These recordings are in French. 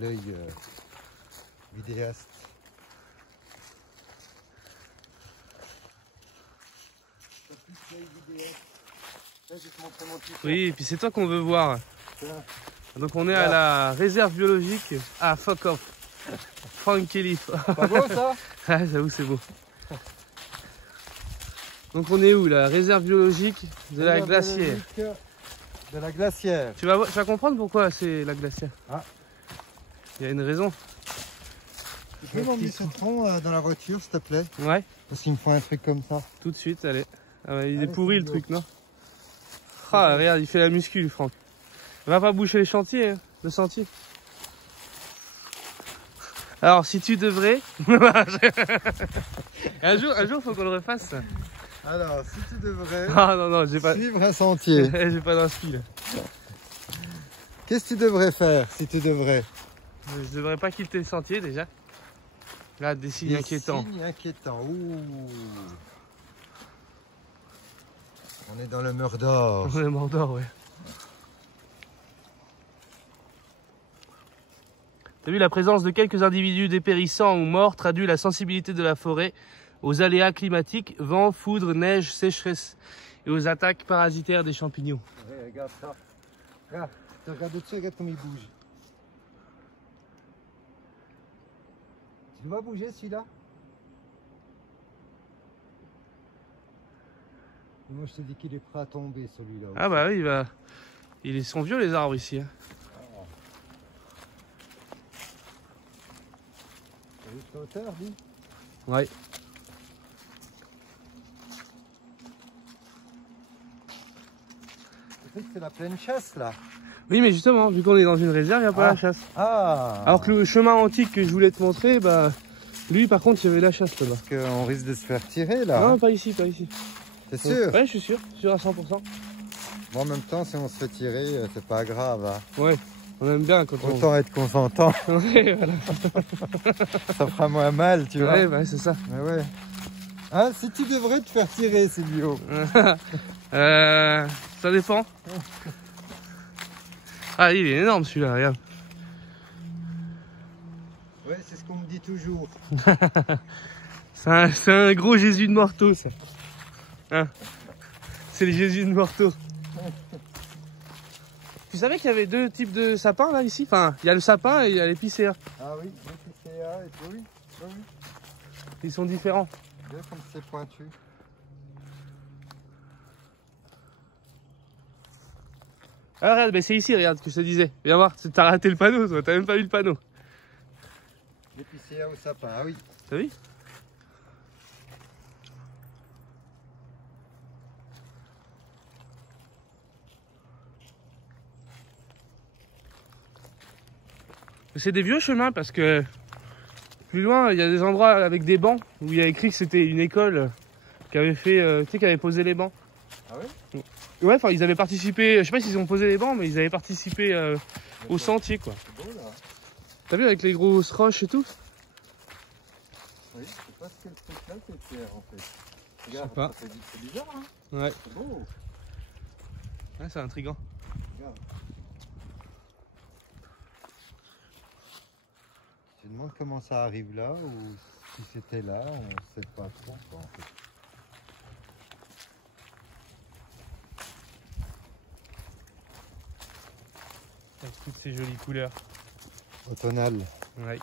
l'œil vidéaste. Oui, et puis c'est toi qu'on veut voir. Donc on est à la réserve biologique. Ah, fuck off. Frank Kelly. Pas beau ça? Ah, j'avoue, c'est beau. Donc on est où? La réserve biologique de la glacière. De la glacière. Tu vas comprendre pourquoi c'est la glacière. Ah. Il y a une raison. Tu peux m'emmener ce tronc dans la voiture, s'il te plaît? Ouais. Parce qu'il me faut un truc comme ça. Tout de suite, allez. Ah ouais, il est pourri le truc, non? Ah, regarde, il fait la muscu, Franck. Va pas boucher les chantiers, hein, le sentier. Alors, si tu devrais... un jour, faut qu'on le refasse. Alors, si tu devrais Ah non, non, j'ai pas... suivre un sentier, j'ai pas d'inspi, là. qu'est-ce que tu devrais faire si tu devrais? Je devrais pas quitter le sentier, déjà. Là, des signes inquiétants. Des signes inquiétants. Ouh. On est dans le Mordor. On est Mordor, ouais. T'as vu, la présence de quelques individus dépérissants ou morts traduit la sensibilité de la forêt aux aléas climatiques, vent, foudre, neige, sécheresse et aux attaques parasitaires des champignons. Ouais, regarde ça. Regarde, tu regardes au-dessus, regarde comme il bouge. Tu le vois bouger celui-là? Moi je te dis qu'il est prêt à tomber celui-là. Ah bah oui, ils sont vieux les arbres ici. Hein. T'as vu cette hauteur, dis? Ouais. C'est la pleine chasse là. Oui, mais justement, vu qu'on est dans une réserve, il n'y a pas la chasse. Ah. Alors que le chemin antique que je voulais te montrer, bah, lui par contre, il y avait la chasse là-bas. Parce qu'on risque de se faire tirer là. Non, pas ici, pas ici. T'es sûr? Ouais, je suis sûr à 100%. Bon, en même temps, si on se fait tirer, c'est pas grave. Hein. Ouais, on aime bien quand on... Autant être consentant. Ouais, voilà. Ça fera moins mal, tu vois. Ouais, bah, c'est ça. Mais ouais. Hein, si tu devrais te faire tirer, Silvio. Ça dépend. Ah, il est énorme celui-là, regarde. Ouais, c'est ce qu'on me dit toujours. C'est un gros Jésus de Morteau, ça. Hein, c'est le Jésus de Morteau. Tu savais qu'il y avait deux types de sapins là ici? Enfin, il y a le sapin et il y a l'épicéa. Ah oui, l'épicéa et tout, oui. Oui. Ils sont différents. Regarde comme c'est pointu. Ah, regarde, mais c'est ici, regarde ce que je te disais. Viens voir, t'as raté le panneau, toi, t'as même pas vu le panneau. L'épicéa au sapin, ah oui. T'as vu? C'est des vieux chemins parce que plus loin, il y a des endroits avec des bancs où il y a écrit que c'était une école qui avait fait, tu sais, qui avait posé les bancs. Ah oui? Ouais, enfin, ils avaient participé, je sais pas s'ils ont posé les bancs, mais ils avaient participé au sentier, quoi. C'est beau là. T'as vu avec les grosses roches et tout? Oui, je sais pas ce qu'est le truc là, c'est pierre en fait. Je sais Regarde, pas. c'est bizarre, hein? Ouais. C'est beau. Ouais, c'est intriguant. Regarde. Je me demande comment ça arrive là, ou si c'était là, on sait pas trop quoi, en fait. Avec toutes ces jolies couleurs. Automnal. Ouais.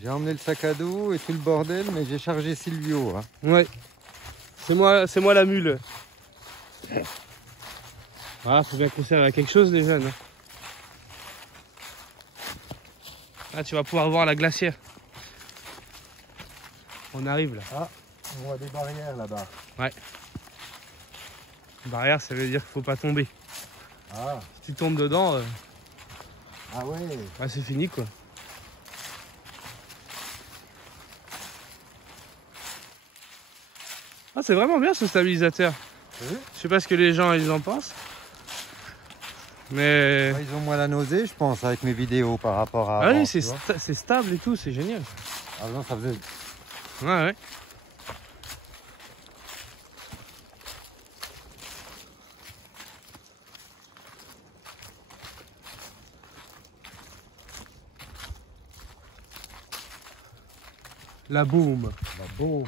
J'ai emmené le sac à dos et tout le bordel, mais j'ai chargé Silvio. Hein. Ouais. C'est moi la mule. Voilà, faut bien qu'on serve à quelque chose les jeunes. Hein. Ah, tu vas pouvoir voir la glacière. On arrive là. Ah, on voit des barrières là-bas. Ouais. Barrière, ça veut dire qu'il faut pas tomber. Ah, Si tu tombes dedans, ah ouais. ouais, c'est fini quoi. Ah, c'est vraiment bien ce stabilisateur. T'as vu? Je sais pas ce que les gens ils en pensent. Mais... Ouais, ils ont moins la nausée, je pense, avec mes vidéos par rapport à. Ah avant, oui, tu vois. c'est stable et tout, c'est génial. Ah non, ça faisait. Ouais, ouais. La baume. La baume.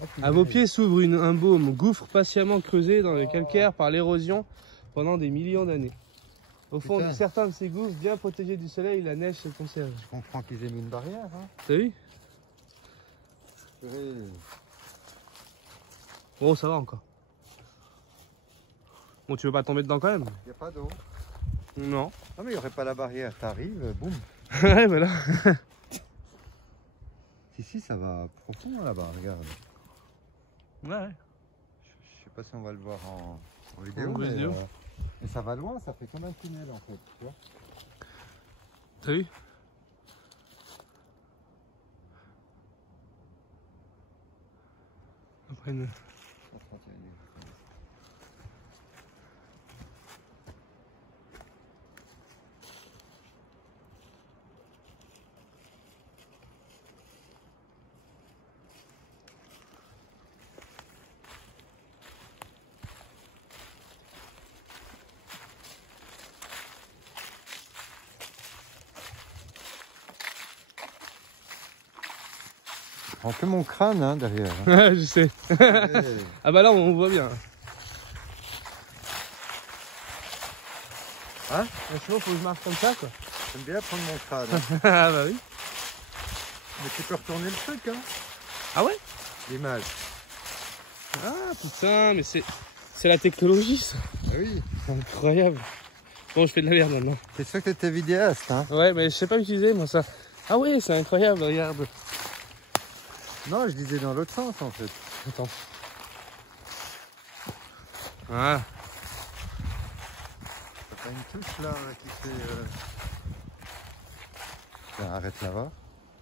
Oh, À vos pieds s'ouvre un baume, gouffre patiemment creusé dans le calcaire par l'érosion pendant des millions d'années. Au fond Putain. de certains de ces gouffres, bien protégés du soleil, la neige se conserve. Je comprends qu'ils aient mis une barrière. Hein. T'as vu? Oui. Oh, ça va encore. Bon, tu veux pas tomber dedans quand même? Il n'y a pas d'eau. Non. Non mais il n'y aurait pas la barrière. T'arrives, boum. Ouais, voilà. Si, ça va profond là-bas, regarde. Ouais. Je sais pas si on va le voir en vidéo, En mais, vidéo. mais ça va loin, ça fait comme un tunnel en fait. Tu vois. T'as vu? Après une... Ça se continue. Je prends que mon crâne hein, derrière. Hein. Ouais, je sais. Ouais. Ah bah là, on voit bien. Hein? Sinon, faut que je marche comme ça, quoi. J'aime bien prendre mon crâne. Hein. Ah bah oui. Mais tu peux retourner le truc, hein? Ah ouais? L'image. Ah putain, mais c'est la technologie, ça. Ah oui. Incroyable. Bon, je fais de la merde maintenant. C'est sûr que t'étais vidéaste, hein? Ouais, mais je sais pas utiliser, moi, ça. Ah ouais, c'est incroyable, regarde. Non, je disais dans l'autre sens en fait. Attends. Voilà. T'as pas une touche là qui fait. Tiens, arrête là-bas.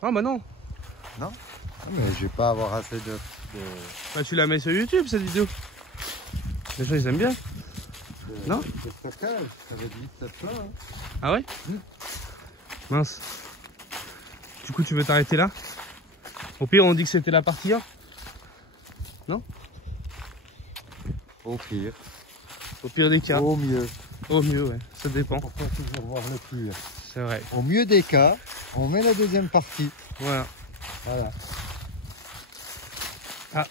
Ah bah non. Non? Ah, mais je vais pas avoir assez de... Bah tu la mets sur YouTube, cette vidéo. Les gens, ils aiment bien. Non? De stockage, ça va vite ça plein. Hein. Ah ouais? Mince. Du coup, tu veux t'arrêter là? Au pire, on dit que c'était la partie 1. Non? Au pire. Au pire des cas. Au mieux. Au mieux, ouais. Ça dépend. Pourquoi toujours voir le pire? C'est vrai. Au mieux des cas, on met la deuxième partie. Voilà. Voilà. Ah.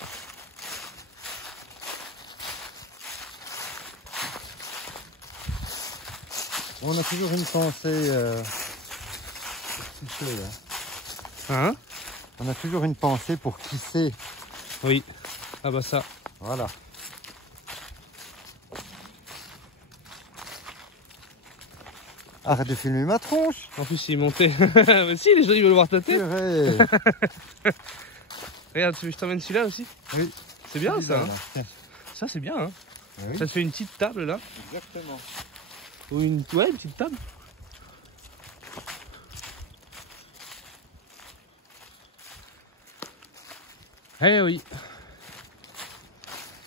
On a toujours une pensée pour qui sait, hein. Hein? On a toujours une pensée pour qui sait. Oui. Ah bah ça. Voilà. Arrête de filmer ma tronche. En plus, il est monté. Mais si, les gens, ils veulent voir ta tête. Purée. Regarde, tu veux que je t'emmène celui-là aussi? Oui. C'est bien, ça. Hein? Tiens. Ça, c'est bien, hein? Oui, Ça te fait une petite table, là. exactement. Ou une... Ouais, une petite table. Eh oui.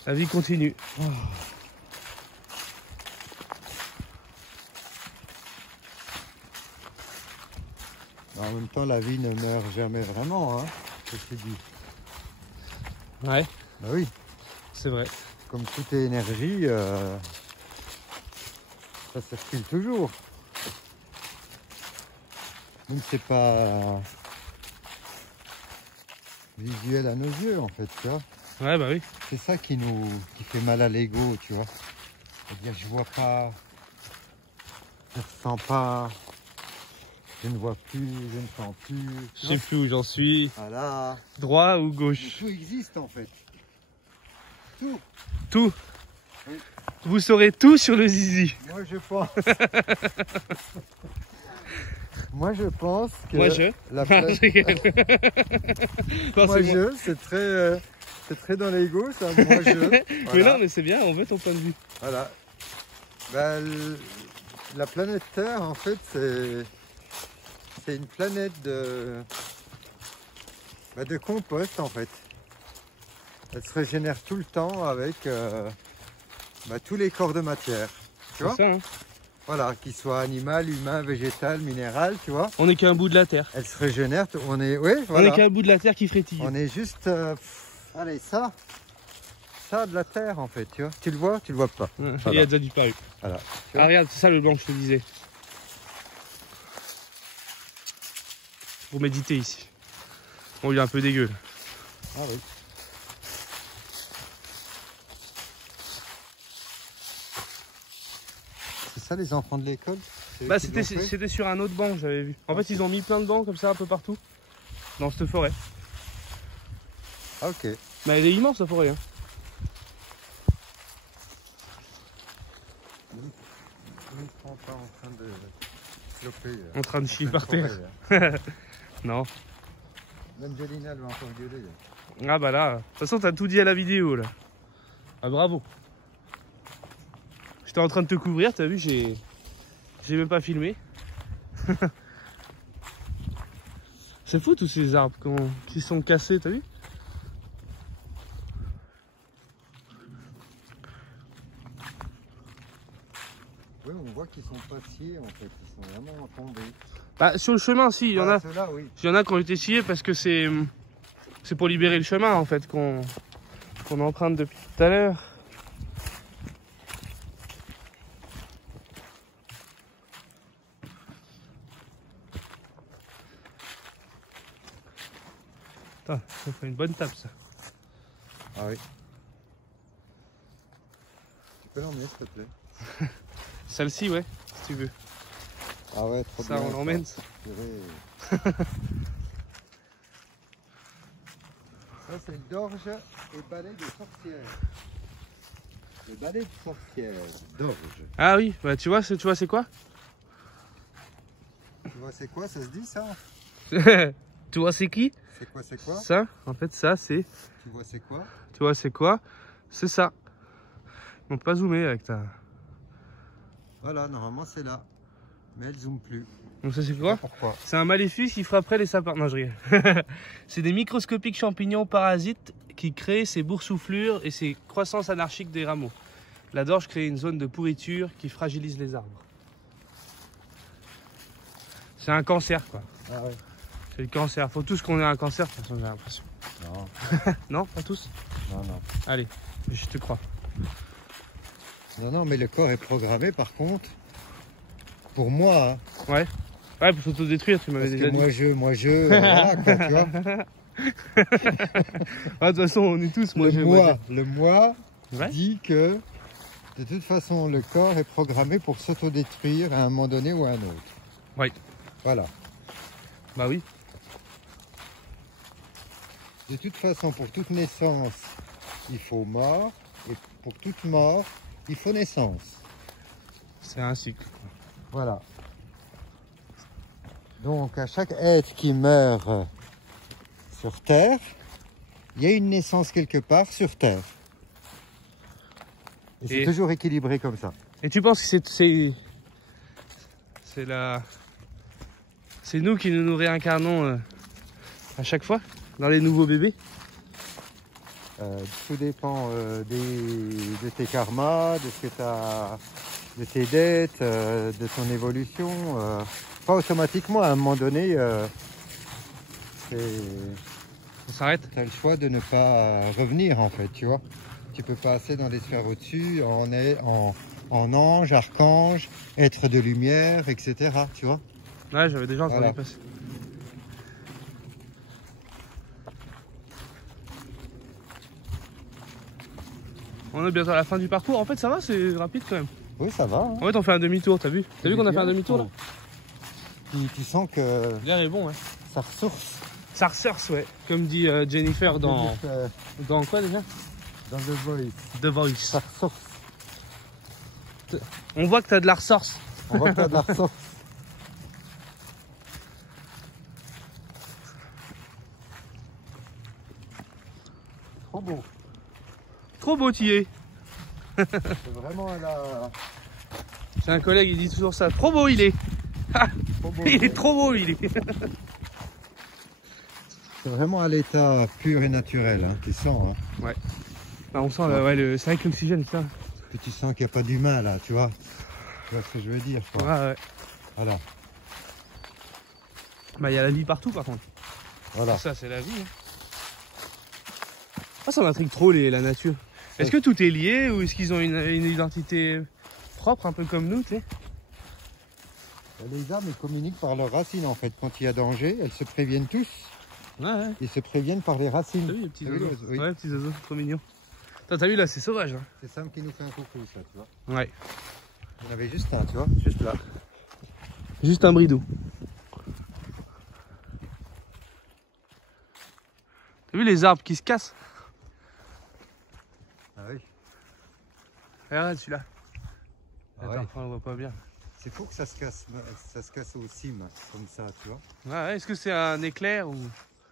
La vie continue. Oh. En même temps, la vie ne meurt jamais vraiment, hein, ceci dit. Ouais, Bah oui, c'est vrai. comme toute énergie, ça circule toujours. Même si c'est pas visuel à nos yeux, en fait, tu vois. Ouais, bah oui. C'est ça qui fait mal à l'ego, tu vois. C'est-à-dire, je vois pas, je ressens pas, je ne vois plus, je ne sens plus. Je tu sais vois. plus où j'en suis. Voilà. Droit ou Mais gauche? tout existe, en fait. Tout. Tout. Oui. Vous saurez tout sur le zizi. Moi, je pense. Moi, je pense que Moi, je. la Je planète. rigole. Non, Moi, c'est moi. c'est très dans l'ego, ça. Moi, je. Mais Voilà. non, mais c'est bien, on veut ton point de vue. Voilà. Bah, la planète Terre, en fait, c'est une planète de compost, en fait. Elle se régénère tout le temps avec tous les corps de matière. Tu C'est vois? ça, hein. Voilà, qu'ils soient animal, humain, végétal, minéral, tu vois. On n'est qu'un bout de la terre. Elle se régénère. On est, oui, On voilà. n'est qu'un bout de la terre qui frétille. On est juste, allez, ça de la terre, en fait, tu vois. Tu le vois pas. Ouais, Voilà. il a déjà disparu. Voilà. Tu Ah, vois. regarde, c'est ça le blanc que je te disais. Pour méditer ici. Bon, il est un peu dégueu. Là. Ah oui. C'est ça les enfants de l'école? Bah c'était sur un autre banc, j'avais vu. En fait, ils ont mis plein de bancs comme ça un peu partout dans cette forêt. Ah, ok. Mais elle est immense la forêt. Hein. Ne prends pas en train de cloper. En train de chier par terre. Non. L'Angelina elle va encore gueuler. Ah bah là, de toute façon t'as tout dit à la vidéo là. Ah bravo. J'étais en train de te couvrir, t'as vu, j'ai même pas filmé. C'est fou tous ces arbres qui sont cassés, t'as vu? Oui, on voit qu'ils sont pas sciés en fait, ils sont vraiment tombés. Bah sur le chemin si, il y en a. Oui. Il y en a qui ont été sciés parce que c'est pour libérer le chemin en fait qu'on emprunte depuis tout à l'heure. Attends, ça fait une bonne tape ça. Ah oui. Tu peux l'emmener s'il te plaît? Celle-ci ouais, si tu veux. Ah ouais, trop ça, bien. on l'emmène ça. Ça c'est le d'orge et balai de sorcière. Le balai de sorcière, d'orge. Ah oui, bah tu vois c'est quoi? Tu vois c'est quoi, ça se dit ça? Tu vois c'est qui? C'est quoi? Ça, en fait ça c'est... Tu vois c'est quoi? Tu vois c'est quoi? C'est ça. On peut pas zoomer avec ta... Voilà, normalement c'est là. Mais elle zoome plus. Donc ça c'est quoi? Pourquoi? C'est un maléfice qui frapperait les sapins. Non je rigole. C'est des microscopiques champignons parasites qui créent ces boursouflures et ces croissances anarchiques des rameaux. La dorge crée une zone de pourriture qui fragilise les arbres. C'est un cancer quoi. Ah ouais. C'est le cancer. Faut tous qu'on ait un cancer de toute façon j'ai l'impression. Non. Non, pas tous? Non, non. Allez, je te crois. Non, non, mais le corps est programmé par contre. Pour moi, hein. Ouais. Ouais, pour s'autodétruire, tu m'avais déjà dit. Moi je, voilà quoi, tu vois. Ah, de toute façon, on est tous Le moi ouais. dit que de toute façon le corps est programmé pour s'autodétruire à un moment donné ou à un autre. Oui. Voilà. Bah oui. De toute façon, pour toute naissance, il faut mort, et pour toute mort, il faut naissance. C'est un cycle. Voilà. Donc, à chaque être qui meurt sur Terre, il y a une naissance quelque part sur Terre. Et c'est toujours équilibré comme ça. Et tu penses que c'est nous qui nous réincarnons à chaque fois dans les nouveaux bébés? Tout dépend de tes karmas, de ce que t'as, de tes dettes, de ton évolution. Pas automatiquement, à un moment donné, On s'arrête? tu as le choix de ne pas revenir en fait, tu vois. Tu peux passer dans les sphères au-dessus, en ange, archange, être de lumière, etc. Tu vois. Ouais, j'avais déjà entendu Voilà. passer. On est bientôt à la fin du parcours. En fait, ça va, c'est rapide quand même. Oui, ça va. Hein. En fait, on fait un demi-tour, t'as vu? T'as vu qu'on a fait un demi-tour là? Tu sens que L'air est bon, hein. ça ressource. Ça ressource, ouais. Comme dit Jennifer dans quoi déjà? Dans The Voice. The Voice. Ça ressource. On voit que t'as de la ressource. On voit que t'as de la ressource. Trop beau. Trop beau, t'y es. C'est vraiment la... J'ai un collègue, il dit toujours ça. Trop beau, il est. Trop beau, Il est trop beau, il est. C'est vraiment à l'état pur et naturel, hein, tu sens. Hein. Ouais. Là, on sent, c'est avec l'oxygène, ça. Que tu sens qu'il n'y a pas d'humain là, tu vois. Tu vois ce que je veux dire, quoi. Ouais, ouais. Voilà. Bah, il y a la vie partout, par contre. Voilà. Ça, c'est la vie. Hein. Ah, ça m'intrigue trop, la nature. Est-ce que tout est lié ou est-ce qu'ils ont une identité propre, un peu comme nous, tu sais? Les âmes, elles communiquent par leurs racines, en fait. Quand il y a danger, elles se préviennent tous. Ouais. Ils se préviennent par les racines. T'as vu les petits T'as vu oiseaux? l'oiseau? Oui. Ouais, petits oiseaux, trop mignons. T'as vu là, c'est sauvage. Hein. C'est Sam qui nous fait un coucou, ça, tu vois. Ouais. Il y en avait juste un, tu vois, juste là. Juste un bridou. T'as vu les arbres qui se cassent? Ah oui. Regarde celui-là. Ah Attends, ouais. on voit pas bien. C'est fou que ça se casse au cime, comme ça, tu vois. Ouais, est-ce que c'est un éclair ou...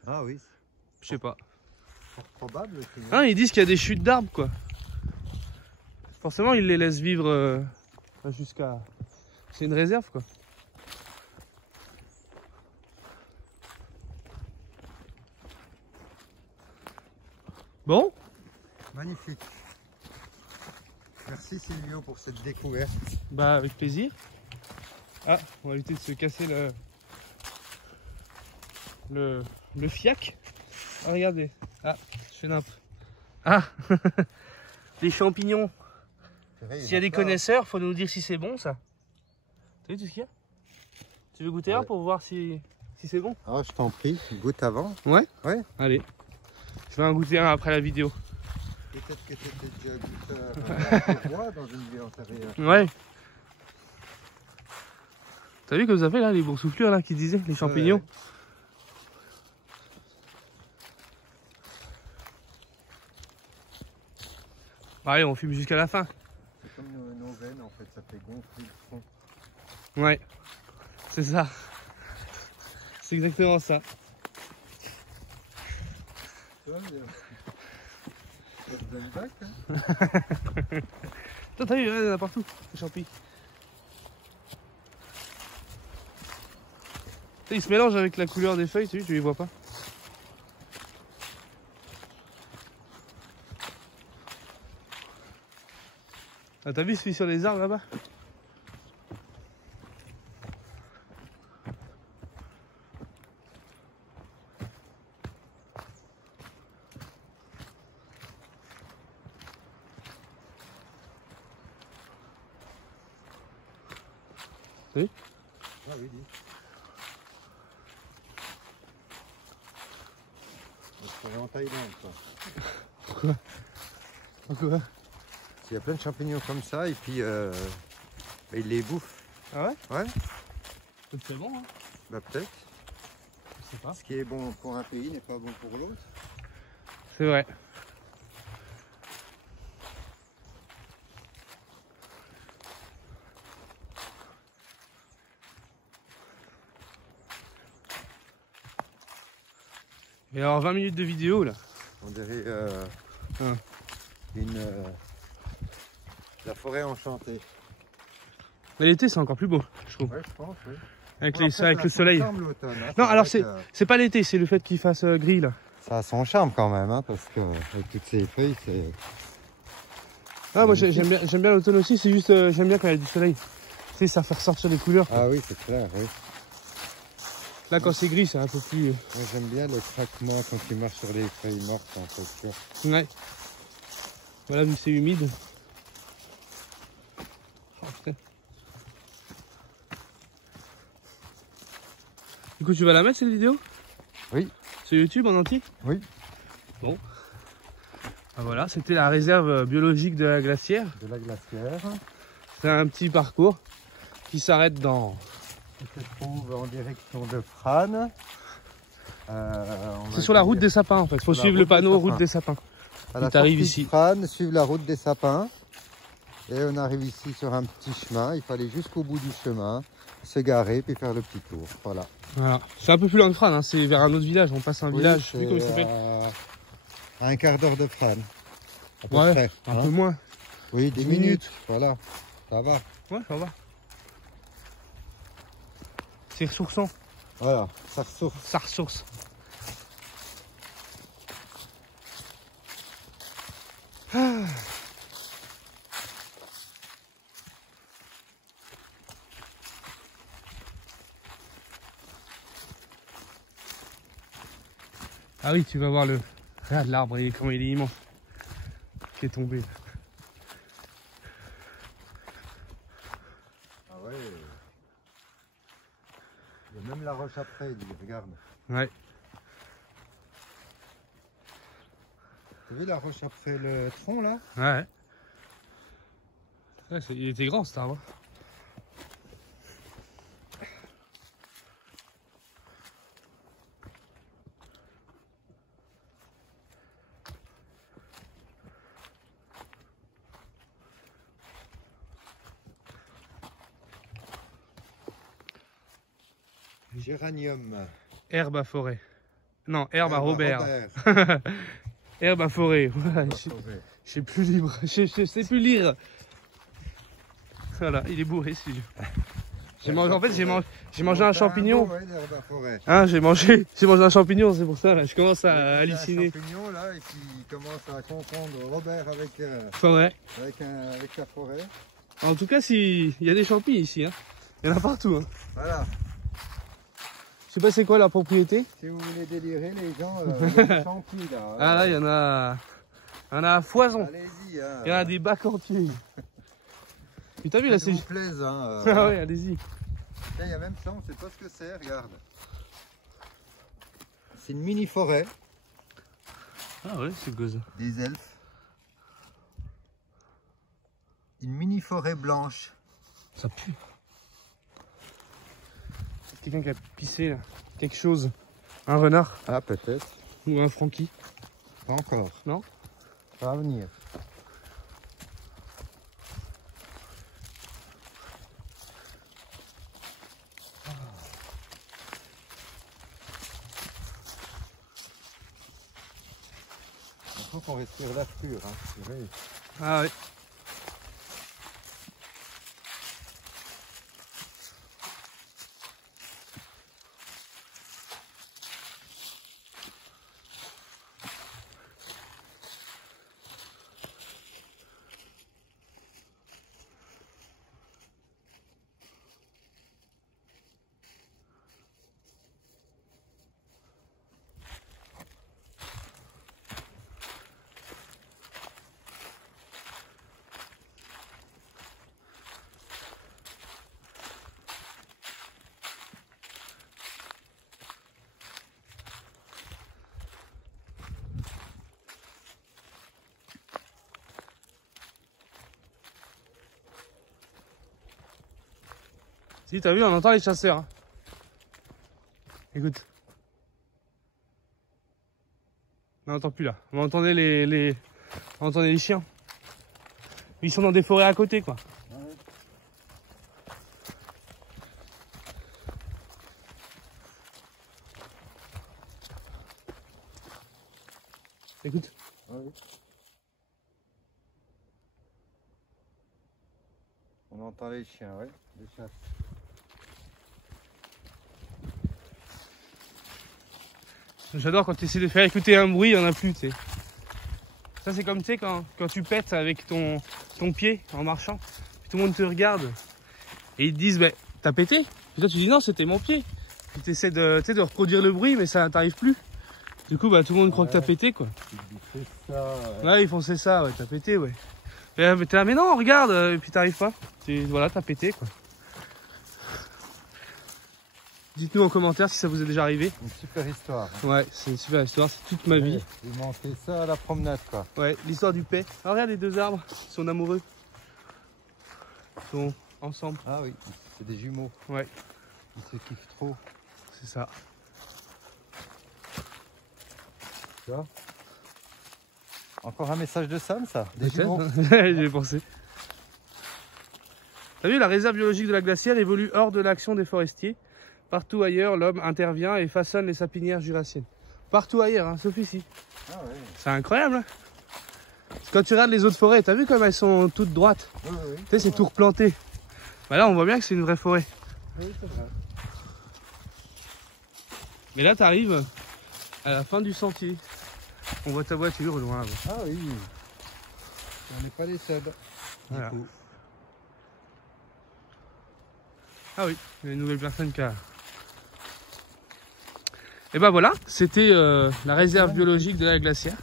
Ah oui, Je sais pas. fort probable. Tu vois. Hein, ils disent qu'il y a des chutes d'arbres, quoi. Forcément, ils les laissent vivre jusqu'à... C'est une réserve, quoi. Bon, Magnifique. Merci Silvio pour cette découverte. bah avec plaisir. Ah, on va éviter de se casser le fiac. Ah, regardez. Ah, je fais nimp. Ah, des champignons. S'il y a des connaisseurs, faut nous dire si c'est bon, ça. T'as vu tout ce qu'il y a? Tu veux goûter un pour voir si c'est bon? Ah, je t'en prie, goûte avant. Ouais? Ouais. Allez. Je vais en goûter un après la vidéo. Peut-être que tu étais déjà goûteur dans une vie antérieure. Ouais. T'as vu comme ça fait là, les boursouflures là qui disaient, les champignons? Ouais. Allez, on fume jusqu'à la fin. C'est comme nos veines en fait, ça fait gonfler le front. Ouais. C'est ça. C'est exactement ça. Tu vois, ça te donne bac, hein. T'as vu, il y en a partout, les champis. Ils se mélangent avec la couleur des feuilles, tu les vois pas. Ah, t'as vu celui sur les arbres là-bas? Oui. Ah oui, dis. On se ferait en Thaïlande, quoi. Pourquoi? Pourquoi? Il y a plein de champignons comme ça et puis ils les bouffent. Ah ouais? Ouais, C'est bon, hein? bah peut-être. Je sais pas. Ce qui est bon pour un pays n'est pas bon pour l'autre. C'est vrai. Et alors 20 minutes de vidéo là. On dirait Hein. la forêt enchantée. Mais l'été c'est encore plus beau, je trouve. Ouais, je pense, oui. Avec, Bon, après, avec ça le a son soleil. charme, l'automne, hein. Non, alors vrai que c'est pas l'été, c'est le fait qu'il fasse gris là. ça a son charme quand même, hein, parce que avec toutes ces feuilles, c'est. Ah, moi j'aime bien l'automne aussi, c'est juste j'aime bien quand il y a du soleil. Tu sais, ça fait ressortir les couleurs. Ah oui, c'est clair, oui. Là quand c'est gris, c'est un peu plus. Moi j'aime bien le craquement quand tu marches sur les feuilles mortes en fait. Ouais. Voilà, vu que c'est humide. Oh, putain. Du coup, tu vas la mettre cette vidéo? Oui. Sur YouTube en entier? Oui. Bon. Ben voilà, c'était la réserve biologique de la glacière. De la glacière. C'est un petit parcours qui s'arrête dans... On se trouve en direction de Frane. C'est sur la route des sapins en fait. Faut suivre le panneau route des sapins. À la t'arrives sortie ici. de Frane, suivre la route des sapins. Et on arrive ici sur un petit chemin. Il faut aller jusqu'au bout du chemin, se garer puis faire le petit tour. Voilà. Voilà. C'est un peu plus loin que Frane, hein. C'est vers un autre village. On passe un village, je sais plus comment il s'appelle. À un quart d'heure de Frane. À peu Ouais, près, un hein. peu moins. Oui, 10 minutes. Voilà, ça va. Ouais, ça va. C'est ressourçant. Voilà, ça ressource. Ça ressource. Ah oui, tu vas voir le... Regarde l'arbre, comment il est immense. Qui est tombé. Ah ouais. Il y a même la roche après, regarde. Ouais. Tu as vu la roche après le tronc là? Ouais. Ouais, il était grand cet arbre. Géranium. Herbe à forêt. Non, herbe à Robert. Robert. Herbe à forêt. Ouais, Herbe à je forêt. sais plus libre. Je sais plus lire. Voilà, il est bourré celui-là. En fait, j'ai mangé un champignon. Ouais, l'herbe à forêt. Hein, j'ai mangé un champignon, c'est pour ça. Là, je commence à halluciner. Un champignon là et puis il commence à confondre Robert avec Forêt. avec la forêt. En tout cas, il y a des champignons ici. Hein. Il y en a partout. Hein. Voilà. Je sais pas c'est quoi la propriété. Si vous voulez délirer les gens, il y a des champis là. Ah là, il y en a à foison. Allez-y. Hein, Il y en a des bacs entiers. Tu t'as vu là, c'est... vous plaise, hein. Ah ouais, allez-y. Tiens, il y a même ça, on sait pas ce que c'est, regarde. C'est une mini forêt. Ah ouais, c'est quoi ça? Des elfes. Une mini forêt blanche. Ça pue. C'est quelqu'un qui a pissé là. Quelque chose. Un renard. Ah, peut-être. Ou un Frankie. Pas encore. Non? Ça va venir. Il faut qu'on respire l'air pur. Hein. Oui. Ah ouais. Si, t'as vu, on entend les chasseurs. Hein. Écoute. On n'entend plus là. On entendait on entendait les chiens. Ils sont dans des forêts à côté, quoi. Ouais. Écoute. Ouais. On entend les chiens, ouais, les chasses. J'adore quand tu essaies de faire écouter un bruit, il n'y en a plus, tu sais. Ça, c'est comme, tu sais, quand tu pètes avec ton pied en marchant, puis tout le monde te regarde, et ils te disent, bah, t'as pété? Puis toi, tu dis, non, c'était mon pied. Puis tu essaies de reproduire le bruit, mais ça t'arrive plus. Du coup, bah, tout le monde croit que t'as pété, quoi. C'est ça, ouais. Ouais, ils font c'est ça, ouais, t'as pété, ouais. Mais t'es là, mais non, regarde, et puis t'arrives pas. Voilà, t'as pété, quoi. Dites-nous en commentaire si ça vous est déjà arrivé. Une super histoire. Hein. Ouais, c'est une super histoire, c'est toute ma vie. Il manquait ça à la promenade, quoi. Ouais, l'histoire du paix. Ah, regarde les deux arbres, ils sont amoureux. Ils sont ensemble. Ah oui, c'est des jumeaux. Ouais, Ils se kiffent trop. c'est ça. Ça. Encore un message de Sam, ça? Des Peut-être, jumeaux. hein. J'ai pensé. T'as vu, la réserve biologique de la Glacière évolue hors de l'action des forestiers. Partout ailleurs, l'homme intervient et façonne les sapinières jurassiennes. Partout ailleurs, hein, sauf ici. Ah ouais. C'est incroyable, hein. Quand tu regardes les autres forêts, t'as vu comme elles sont toutes droites? Oui, oui. Tu sais, c'est tout replanté. Bah là, on voit bien que c'est une vraie forêt. Oui, c'est vrai. Mais là, t'arrives à la fin du sentier. On voit ta voiture loin. Ah oui. On n'est pas les seuls. Voilà. Du coup. Ah oui, il y a une nouvelle personne qui a... Et ben voilà, c'était la réserve biologique de la Glacière.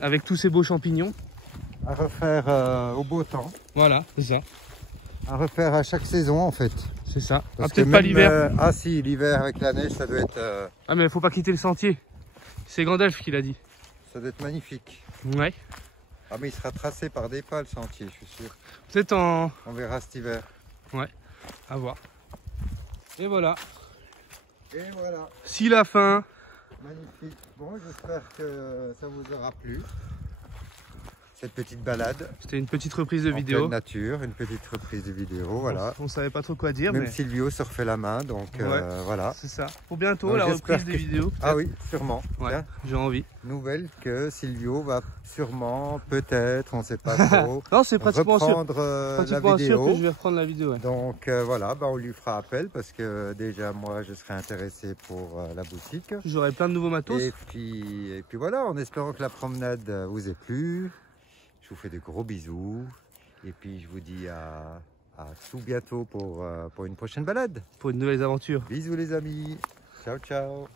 Avec tous ces beaux champignons. À refaire au beau temps. Voilà, c'est ça. À refaire à chaque saison, en fait. C'est ça. Ah, Parce peut-être que pas même, l'hiver. ah si, l'hiver avec la neige, ça doit être... Ah mais faut pas quitter le sentier. C'est Gandalf qui l'a dit. ça doit être magnifique. Ouais. Ah mais il sera tracé par des pas le sentier, je suis sûr. Peut-être en... On verra cet hiver. Ouais, à voir. Et voilà. Et voilà, Si la fin. magnifique. Bon, j'espère que ça vous aura plu. Cette petite balade. C'était une petite reprise de en vidéo. pleine nature, une petite reprise de vidéo, voilà. On savait pas trop quoi dire, Même mais Silvio se refait la main, donc voilà. c'est ça. Pour bientôt, Donc, la j'espère reprise des que- vidéos. Ah oui, sûrement. Ouais, Tiens, j'ai envie. nouvelle que Silvio va sûrement, peut-être, on ne sait pas trop, Non, c'est pratiquement sûr. reprendre la Pratiquement sûr vidéo. que je vais reprendre la vidéo. Ouais. Donc voilà, on lui fera appel parce que déjà moi je serai intéressé pour la boutique. J'aurai plein de nouveaux matos. Et puis voilà, en espérant que la promenade vous ait plu. Je vous fais de gros bisous. Et puis je vous dis à tout bientôt pour une prochaine balade. Pour une nouvelle aventure. Bisous les amis. Ciao ciao.